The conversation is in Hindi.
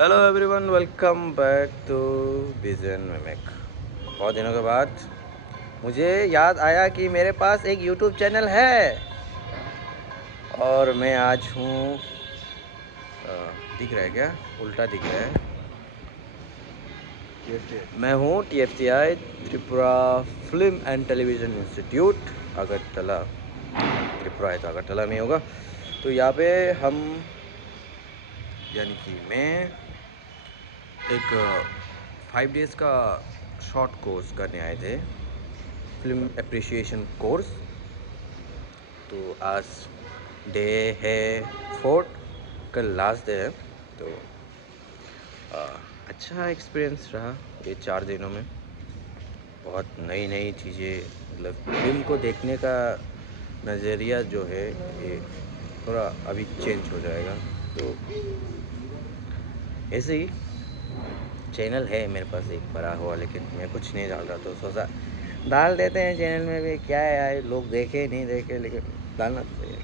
Hello everyone, welcome back to vision mimic. बहुत दिनों के बाद मुझे याद आया कि मेरे पास एक यूट्यूब चैनल है और मैं आज हूँ। दिख रहा है क्या? उल्टा दिख रहा है। मैं हूँ TFCI, Tripura film and television institute, Agartala. Tripura है तो अगरतला में होगा। तो यहाँ पे हम यानी कि मैं एक 5 डेज़ का शॉर्ट कोर्स करने आए थे, फिल्म एप्रिसिएशन कोर्स। तो आज डे है 4, कल लास्ट डे है। तो अच्छा एक्सपीरियंस रहा ये 4 दिनों में। बहुत नई नई चीज़ें, मतलब फिल्म को देखने का नज़रिया जो है ये थोड़ा अभी चेंज हो जाएगा। तो ऐसे ही चैनल है मेरे पास एक बड़ा हुआ, लेकिन मैं कुछ नहीं डाल रहा, तो सोचा डाल देते हैं चैनल में भी। क्या है यार, लोग देखे नहीं देखे, लेकिन डालना चाहिए।